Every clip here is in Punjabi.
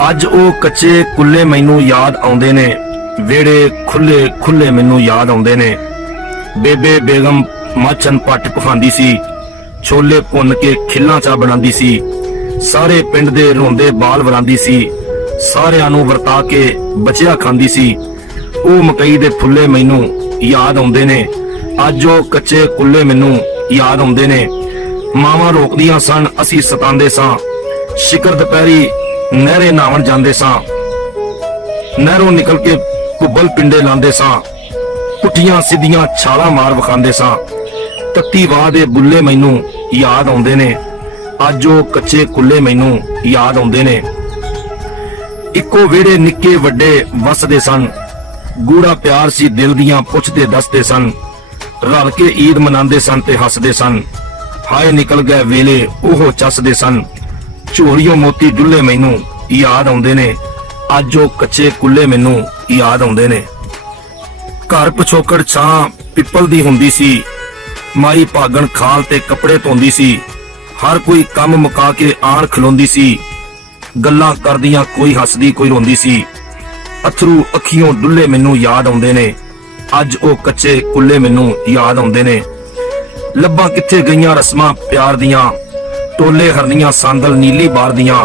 ਅੱਜ ਉਹ ਕੱਚੇ ਕੁੱਲੇ ਮੈਨੂੰ ਯਾਦ ਆਉਂਦੇ ਨੇ, ਵਿਹੜੇ ਖੁੱਲੇ ਖੁੱਲੇ ਮੈਨੂੰ ਯਾਦ ਆਉਂਦੇ ਨੇ। ਬੇਬੇ ਬੇਗਮ ਮਾਛਨ ਪੱਟ ਪਖਾਂਦੀ ਸੀ, ਛੋਲੇ ਭੁੰਨ ਕੇ ਖਿੱਲਾਂ ਚਾ ਬਣਾਉਂਦੀ ਸੀ। ਸਾਰੇ ਪਿੰਡ ਦੇ ਰੋਂਦੇ ਬਾਲ ਵਰਾਂਦੀ ਸੀ, ਸਾਰਿਆਂ ਨੂੰ ਵਰਤਾ ਕੇ ਬਚਿਆ ਖਾਂਦੀ ਸੀ। ਉਹ ਮਕਈ ਦੇ ਫੁੱਲੇ ਮੈਨੂੰ ਯਾਦ ਆਉਂਦੇ ਨੇ, ਅੱਜ ਉਹ ਕੱਚੇ ਕੁੱਲੇ ਮੈਨੂੰ ਯਾਦ ਆਉਂਦੇ ਨੇ। ਮਾਵਾਂ ਰੋਕਦੀਆਂ ਸਨ, ਅਸੀਂ ਸਤਾਉਂਦੇ ਸਾਂ, ਸ਼ਿਕਰ ਦੁਪਹਿਰੀ ਨਹਿਰੇ ਨਹਾਉਣ ਜਾਂਦੇ ਸਾਂ। ਨਹਿਰੋਂ ਨਿਕਲ ਕੇ ਕੁੱਬਲ ਪਿੰਡੇ ਲਾਂਦੇ ਸਾਂ, ਪੁੱਠੀਆਂ ਸਿੱਧੀਆਂ ਛਾਲਾਂ ਮਾਰ ਵਿਖਾਉਂਦੇ ਸਾਂ। ਤੱਤੀ ਵਾਹ ਦੇ ਬੁੱਲੇ ਮੈਨੂੰ ਯਾਦ ਆਉਂਦੇ ਨੇ, ਅੱਜ ਉਹ ਕੱਚੇ ਕੁੱਲੇ ਮੈਨੂੰ ਯਾਦ ਆਉਂਦੇ ਨੇ। ਇੱਕੋ ਵਿਹੜੇ ਨਿੱਕੇ ਵੱਡੇ ਵਸਦੇ ਸਨ, ਗੂੜਾ ਪਿਆਰ ਸੀ ਦਿਲ ਦੀਆਂ ਪੁੱਛਦੇ ਦੱਸਦੇ ਸਨ। ਰਲ ਕੇ ਈਦ ਮਨਾਉਂਦੇ ਸਨ ਤੇ ਹੱਸਦੇ ਸਨ, ਹਾਏ ਨਿਕਲ ਗਏ ਵੇਲੇ ਉਹ ਚੱਸਦੇ ਸਨ। ਝੋਲੀਓ ਮੋਤੀ ਡੁੱਲੇ ਮੈਨੂੰ ਯਾਦ ਆਉਂਦੇ ਨੇ, ਅੱਜ ਉਹ ਕੱਚੇ ਕੁੱਲੇ ਮੈਨੂੰ ਯਾਦ ਆਉਂਦੇ ਨੇ। ਘਰ ਪਿਛੋਕੜ ਛਾਂ ਪਿੱਪਲ ਦੀ ਹੁੰਦੀ ਸੀ, ਮਾਈ ਭਾਗਣ ਖਾਲ ਤੇ ਕੱਪੜੇ ਧੋਂਦੀ ਸੀ। ਹਰ ਕੋਈ ਕੰਮ ਮੁਕਾ ਕੇ ਆਣ ਖਲੋਂਦੀ ਸੀ, ਗੱਲਾਂ ਕਰਦੀਆਂ ਕੋਈ ਹੱਸਦੀ ਕੋਈ ਰੋਂਦੀ ਸੀ। ਅਥਰੂ ਅੱਖੀਓਂ ਡੁੱਲੇ ਮੈਨੂੰ ਯਾਦ ਆਉਂਦੇ ਨੇ, ਅੱਜ ਉਹ ਕੱਚੇ ਕੁੱਲੇ ਮੈਨੂੰ ਯਾਦ ਆਉਂਦੇ ਨੇ। ਲੱਭਾਂ ਕਿੱਥੇ ਗਈਆਂ ਰਸਮਾਂ ਪਿਆਰ ਦੀਆਂ, ਟੋਲੇ ਹਰਨੀਆਂ ਸਾਂਦਲ ਨੀਲੀ ਬਾਰ ਦੀਆਂ।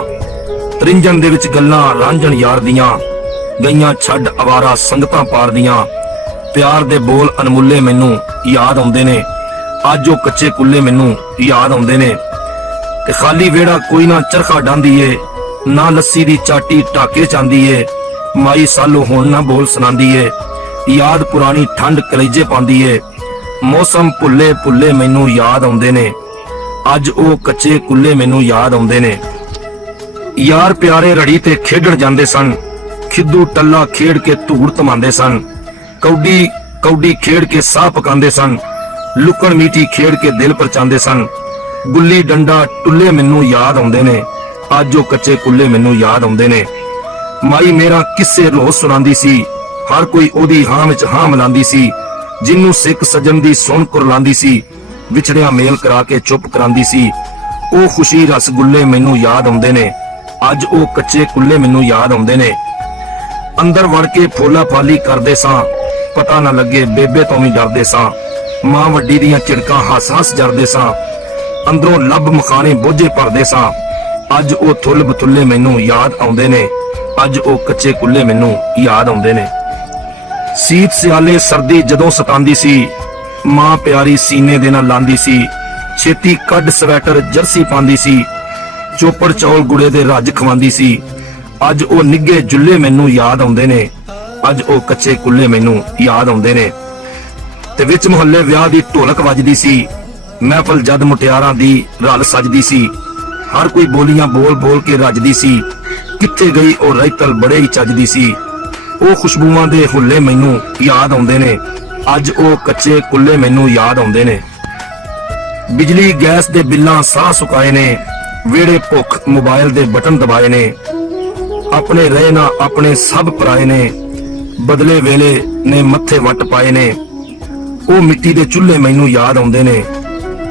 ਤ੍ਰਿੰਜਣ ਦੇ ਵਿੱਚ ਗੱਲਾਂ ਰਾਂਝਣ ਯਾਰ ਦੀਆਂ, ਗਈਆਂ ਛੱਡ ਅਵਾਰਾ ਸੰਗਤਾਂ ਪਾਰ ਦੀਆਂ। ਪਿਆਰ ਦੇ ਬੋਲ ਅਨਮੁੱਲੇ ਮੈਨੂੰ ਯਾਦ ਆਉਂਦੇ ਨੇ, ਅੱਜ ਉਹ ਕੱਚੇ ਕੁੱਲੇ ਮੈਨੂੰ ਯਾਦ ਆਉਂਦੇ ਨੇ। ਤੇ ਖਾਲੀ ਵਿਹੜਾ ਕੋਈ ਨਾ ਚਰਖਾ ਡਾਂਦੀ ਏ, ਨਾ ਲੱਸੀ ਦੀ ਚਾਟੀ ਢਾਕੇ ਚਾਂਦੀ ਏ। ਮਾਈ ਸਾਲੋ ਹੁਣ ਨਾ ਬੋਲ ਸੁਣਾਂਦੀ ਏ, ਯਾਦ ਪੁਰਾਣੀ ਠੰਡ ਕਲੇਜੇ ਪਾਉਂਦੀ ਏ। ਮੌਸਮ ਭੁੱਲੇ ਭੁੱਲੇ ਮੈਨੂੰ ਯਾਦ ਆਉਂਦੇ ਨੇ, ਅੱਜ ਉਹ ਕੱਚੇ ਕੁੱਲੇ ਮੈਨੂੰ ਯਾਦ ਆਉਂਦੇ ਨੇ। ਯਾਰ ਪਿਆਰੇ ਰੜੀ ਤੇ ਖੇਡਣ ਜਾਂਦੇ ਸਨ, ਖਿੱਦੂ ਟੱਲਾ ਖੇਡ ਕੇ ਧੂੜ ਧਮਾਉਂਦੇ ਸਨ। ਕੌਡੀ ਕੌਡੀ ਖੇਡ ਕੇ ਸਾਹ ਪਕਾਉਂਦੇ ਸਨ, ਲੁਕਣ ਮੀਟੀ ਖੇਡ ਕੇ ਦਿਲ ਪਰਚਾਉਂਦੇ ਸਨ। ਗੁੱਲੀ ਡੰਡਾ ਟੁੱਲੇ ਮੈਨੂੰ ਯਾਦ ਆਉਂਦੇ ਨੇ, ਅੱਜ ਉਹ ਕੱਚੇ ਕੁੱਲੇ ਮੈਨੂੰ ਯਾਦ ਆਉਂਦੇ ਨੇ। ਮਾਈ ਮੇਰਾ ਕਿੱਸੇ ਰੋਜ਼ ਸੁਣਾਉਂਦੀ ਸੀ, ਹਰ ਕੋਈ ਉਹਦੀ ਹਾਂ ਵਿੱਚ ਹਾਂ ਮਿਲਾਂਦੀ ਸੀ। ਜਿਹਨੂੰ ਸਿੱਖ ਸਜਣ ਦੀ ਸੁਣ ਕੁਰਲਾਂਦੀ ਸੀ, ਵਿਛੜਿਆ ਮੇਲ ਕਰਾ ਕੇ ਚੁੱਪ ਕਰਾਂਦੀ ਸੀ। ਉਹ ਖੁਸ਼ੀ ਰਸਗੁੱਲੇ ਮੈਨੂੰ ਯਾਦ ਆਉਂਦੇ ਨੇ, ਅੱਜ ਉਹ ਕੱਚੇ ਕੁੱਲੇ ਮੈਨੂੰ ਯਾਦ ਆਉਂਦੇ ਨੇ। ਅੰਦਰ ਵੜ ਕੇ ਫੋਲਾ ਫਾਲੀ ਕਰਦੇ ਸਾਂ, ਪਤਾ ਨਾ ਲੱਗੇ ਬੇਬੇ ਤੋਂ ਵੀ ਡਰਦੇ ਸਾਂ। ਮਾਂ ਵੱਡੀ ਦੀਆਂ ਝਿੜਕਾਂ ਹੱਸ ਹੱਸ ਜਰਦੇ ਸਾਂ, ਅੰਦਰੋਂ ਲੱਭ ਮਖਾਣੇ ਬੋਝੇ ਭਰਦੇ ਸਾਂ। ਅੱਜ ਉਹ ਥੁੱਲ ਬਥੁੱਲੇ ਮੈਨੂੰ ਯਾਦ ਆਉਂਦੇ ਨੇ, ਅੱਜ ਉਹ ਕੱਚੇ ਕੁੱਲੇ ਮੈਨੂੰ ਯਾਦ ਆਉਂਦੇ ਨੇ। ਸੀਤ ਸਿਆਲੇ ਸਰਦੀ ਜਦੋਂ ਸਤਾਂਦੀ ਸੀ, ਮਾਂ ਪਿਆਰੀ ਸੀਨੇ ਦੇ ਨਾਲ ਲਾਂਦੀ ਸੀ। ਛੇਤੀ ਕੱਢ ਸਵੈਟਰ ਜਰਸੀ ਪਾਉਂਦੀ ਸੀ, ਚੋਪੜ ਚੌਲ ਗੁੜੇ ਦੇ ਰੱਜ ਖਵਾਂਦੀ ਸੀ। ਅੱਜ ਉਹ ਨਿੱਗੇ ਜੁੱਲੇ ਮੈਨੂੰ ਯਾਦ ਆਉਂਦੇ ਨੇ, ਅੱਜ ਉਹ ਕੱਚੇ ਕੁੱਲੇ ਮੈਨੂੰ ਯਾਦ ਆਉਂਦੇ ਨੇ। ਤੇ ਵਿੱਚ ਮੁਹੱਲੇ ਵਿਆਹ ਦੀ ਢੋਲਕ ਵੱਜਦੀ ਸੀ, ਮਹਿਫਲ ਜਦ ਮੁਟਿਆਰਾਂ ਦੀ ਰਲ ਸਜਦੀ ਸੀ। ਹਰ ਕੋਈ ਬੋਲੀਆਂ ਬੋਲ ਬੋਲ ਕੇ ਰੱਜਦੀ ਸੀ, ਕਿੱਥੇ ਗਈ ਉਹ ਰਹਿਤਲ ਬੜੇ ਹੀ ਚੱਜਦੀ ਸੀ। ਉਹ ਖੁਸ਼ਬੂਆਂ ਦੇ ਹੁੱਲੇ ਮੈਨੂੰ ਯਾਦ ਆਉਂਦੇ ਨੇ, ਅੱਜ ਉਹ ਕੱਚੇ ਕੁੱਲੇ ਮੈਨੂੰ ਯਾਦ ਆਉਂਦੇ ਨੇ। ਬਿਜਲੀ ਗੈਸ ਦੇ ਬਿੱਲਾਂ ਸਾਹ ਸੁਕਾਏ ਨੇ, ਵਿਹੜੇ ਭੁੱਖ ਮੋਬਾਈਲ ਦੇ ਬਟਨ ਦਬਾਏ ਨੇ। ਆਪਣੇ ਰਹੇ ਨਾ ਆਪਣੇ ਸਭ ਪਰਾਏ ਨੇ, ਬਦਲੇ ਵੇਲੇ ਨੇ ਮੱਥੇ ਵੱਟ ਪਾਏ ਨੇ। ਉਹ ਮਿੱਟੀ ਦੇ ਚੁੱਲ੍ਹੇ ਮੈਨੂੰ ਯਾਦ ਆਉਂਦੇ ਨੇ,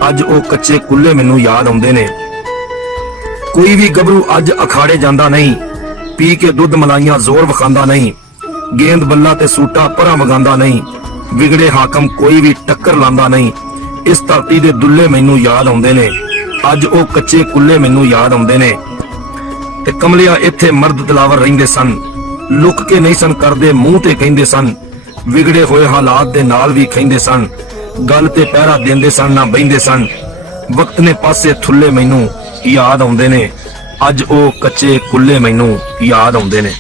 ਅੱਜ ਉਹ ਕੱਚੇ ਕੁੱਲੇ ਮੈਨੂੰ ਯਾਦ ਆਉਂਦੇ ਨੇ। ਕੋਈ ਵੀ ਗੱਭਰੂ ਅੱਜ ਅਖਾੜੇ ਜਾਂਦਾ ਨਹੀਂ, ਪੀ ਕੇ ਦੁੱਧ ਮਲਾਈਆਂ ਜ਼ੋਰ ਵਿਖਾਂਦਾ ਨਹੀਂ। ਗੇਂਦ ਬੱਲਾ ਤੇ ਸੂਟਾ ਪਰਾਂ ਵਗਾਂਦਾ ਨਹੀਂ, ਵਿਗੜੇ ਹਾਕਮ ਕੋਈ ਵੀ ਟੱਕਰ ਲਾਂਦਾ ਨਹੀਂ। ਇਸ ਧਰਤੀ ਦੇ ਦੁੱਲੇ ਮੈਨੂੰ ਯਾਦ ਆਉਂਦੇ ਨੇ, ਅੱਜ ਉਹ ਕੱਚੇ ਕੁੱਲੇ ਮੈਨੂੰ ਯਾਦ ਆਉਂਦੇ ਨੇ। ਤੇ ਕਮਲਿਆ ਇੱਥੇ ਮਰਦ ਦਿਲਾਵਰ ਰਹਿੰਦੇ ਸਨ, ਲੁੱਕ ਕੇ ਨਹੀਂ ਸਨ ਕਰਦੇ, ਮੂੰਹ ਤੇ ਕਹਿੰਦੇ ਸਨ। ਵਿਗੜੇ ਹੋਏ ਹਾਲਾਤ ਦੇ ਨਾਲ ਵੀ ਕਹਿੰਦੇ ਸਨ, ਗੱਲ ਤੇ ਪਹਿਰਾ ਦਿੰਦੇ ਸਨ ਨਾ ਬਹਿੰਦੇ ਸਨ। ਵਕਤ ਨੇ ਪਾਸੇ ਥੁੱਲੇ ਮੈਨੂੰ ਯਾਦ ਆਉਂਦੇ ਨੇ, ਅੱਜ ਉਹ ਕੱਚੇ ਕੁੱਲੇ ਮੈਨੂੰ ਯਾਦ ਆਉਂਦੇ ਨੇ।